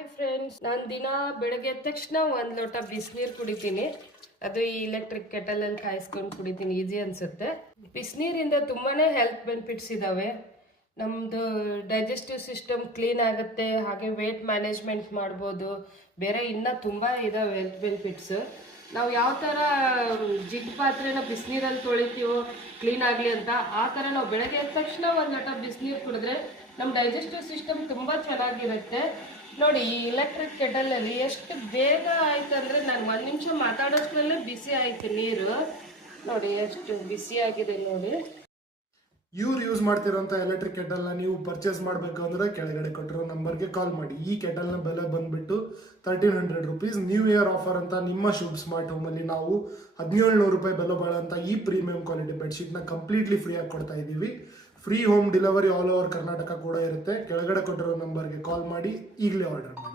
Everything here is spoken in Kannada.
ಹಾಯ್ ಫ್ರೆಂಡ್ಸ್, ನಾನು ದಿನ ಬೆಳಗ್ಗೆ ಎದ್ದ ತಕ್ಷಣ ಒಂದು ಲೋಟ ಬಿಸಿನೀರು ಕುಡಿತೀನಿ. ಅದು ಈ ಎಲೆಕ್ಟ್ರಿಕ್ ಕೆಟಲಲ್ಲಿ ಕಾಯಿಸ್ಕೊಂಡು ಕುಡಿತೀನಿ, ಈಸಿ ಅನಿಸುತ್ತೆ. ಬಿಸಿನೀರಿಂದ ತುಂಬಾ ಹೆಲ್ತ್ ಬೆನಿಫಿಟ್ಸ್ ಇದ್ದಾವೆ. ನಮ್ಮದು ಡೈಜೆಸ್ಟಿವ್ ಸಿಸ್ಟಮ್ ಕ್ಲೀನ್ ಆಗುತ್ತೆ, ಹಾಗೆ ವೇಟ್ ಮ್ಯಾನೇಜ್ಮೆಂಟ್ ಮಾಡ್ಬೋದು. ಬೇರೆ ಇನ್ನೂ ತುಂಬ ಇದ್ದಾವೆ ಹೆಲ್ತ್ ಬೆನಿಫಿಟ್ಸ್. ನಾವು ಯಾವ ಥರ ಜಿಡ್ಡು ಪಾತ್ರೆನ ಬಿಸಿನೀರಲ್ಲಿ ತೊಳಿತೀವೋ ಕ್ಲೀನ್ ಆಗಲಿ ಅಂತ, ಆ ಥರ ನಾವು ಬೆಳಗ್ಗೆ ಎದ್ದ ತಕ್ಷಣ ಒಂದು ಲೋಟ ಬಿಸಿನೀರು ಕುಡಿದ್ರೆ ನಮ್ಮ ಡೈಜೆಸ್ಟಿವ್ ಸಿಸ್ಟಮ್ ತುಂಬ ಚೆನ್ನಾಗಿರುತ್ತೆ. ನೋಡಿ, ಈ ಎಲೆಕ್ಟ್ರಿಕ್ ಕೆಟಲಲ್ಲಿ ಎಷ್ಟು ಬೇಗ ಆಯ್ತು ಅಂದರೆ ನಾನು 1 ನಿಮಿಷ ಮಾತಾಡೋದ್ರಲ್ಲೇ ಬಿಸಿ ಆಯ್ತು ನೀರು. ನೋಡಿ ಎಷ್ಟು ಬಿಸಿಯಾಗಿದೆ ನೋಡಿ. ಇವ್ರು ಯೂಸ್ ಮಾಡ್ತಿರೋಂಥ ಎಲೆಕ್ಟ್ರಿಕ್ ಕೆಟಲ್ನ ನೀವು ಪರ್ಚೇಸ್ ಮಾಡಬೇಕು ಅಂದರೆ ಕೆಳಗಡೆ ಕೊಟ್ಟಿರೋ ನಂಬರ್ಗೆ ಕಾಲ್ ಮಾಡಿ. ಈ ಕೆಟಲ್ನ ಬೆಲೆ ಬಂದುಬಿಟ್ಟು 1300 rupees. ನ್ಯೂ ಇಯರ್ ಆಫರ್ ಅಂತ ನಿಮ್ಮ ಶುಭ್ ಸ್ಮಾರ್ಟ್ ಹೋಮಲ್ಲಿ ನಾವು 1700 ರೂಪಾಯಿ ಬೆಲೆ ಬಾಳೋಂಥ ಈ ಪ್ರೀಮಿಯಂ ಕ್ವಾಲಿಟಿ ಬೆಡ್ಶೀಟ್ನ ಕಂಪ್ಲೀಟ್ಲಿ ಫ್ರೀಯಾಗಿ ಕೊಡ್ತಾ ಇದ್ದೀವಿ. Free home delivery all over Karnataka ಕೂಡ ಇರುತ್ತೆ. ಕೆಳಗಡೆ ಕೊಟ್ಟಿರೋ ನಂಬರ್ಗೆ ಕಾಲ್ ಮಾಡಿ ಈಗಲೇ ಆರ್ಡರ್ ಮಾಡಿ.